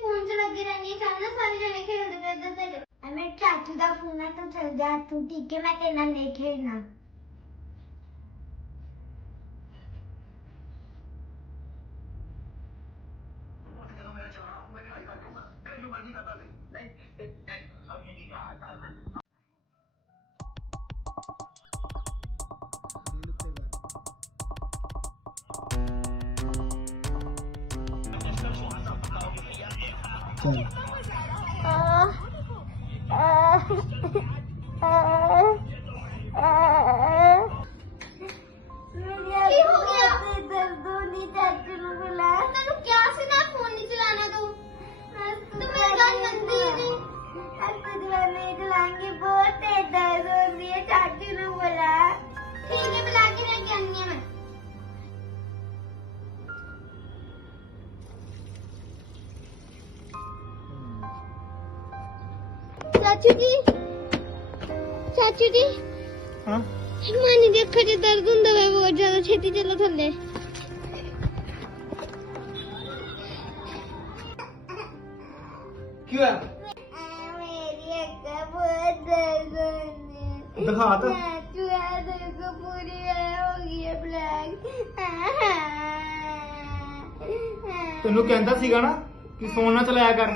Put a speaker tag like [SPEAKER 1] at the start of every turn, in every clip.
[SPEAKER 1] Phone 'ਚ ਲੱਗੀ ਰਹਿੰਦੀ
[SPEAKER 2] ਮੈਂ ਚਾਚੂ ਦਾ ਫੋਨ ਆ, ਤਾਂ ਚੱਲ ਜਾ, ਤੂੰ ਠੀਕ ਹੈ, ਮੈਂ ਤੇਰੇ ਨਾਲ ਨਹੀਂ ਖੇਡਣਾ।
[SPEAKER 3] ਚੱਲ
[SPEAKER 1] ਕੀ
[SPEAKER 2] ਚਾਚੂ
[SPEAKER 1] ਜੀ। ਚਾਚੂ ਜੀ।
[SPEAKER 3] ਹਾਂ?
[SPEAKER 1] ਮਾਨੀ ਦੇ ਅੱਖਾਂ 'ਚ ਦਰਦ ਹੁੰਦਾ ਵੇ ਬਹੁਤ ਜ਼ਿਆਦਾ ਛੇਤੀ ਚੱਲੋ ਥੱਲੇ।
[SPEAKER 3] ਕੀ ਹੋਇਆ?
[SPEAKER 2] ਮੇਰੀ ਅੱਖਾਂ ਬਹੁਤ ਦਰਦ ਹੁੰਦੀ
[SPEAKER 3] ਦਿਖਾ ਤਾ।
[SPEAKER 2] ਚਾਚੂ ਆ ਦੇਖੋ ਪੂਰੀ ਹੋ ਗਈ ਹੈ ਬਲੈਕ
[SPEAKER 3] ਤੈਨੂੰ ਕਹਿੰਦਾ ਸੀਗਾ ਨਾ ਕਿ ਫੋਨ ਨਾ ਚਲਾਇਆ ਕਰ।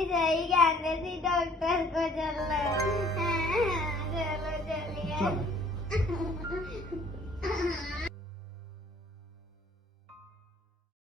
[SPEAKER 2] ਚਾਚੂ ਸਹੀ ਕਹਿੰਦੇ ਸੀ ਡਾਕਟਰ ਕੋ ਚੱਲਣਾ। ਚਲੋ ਚੱਲੀਏ।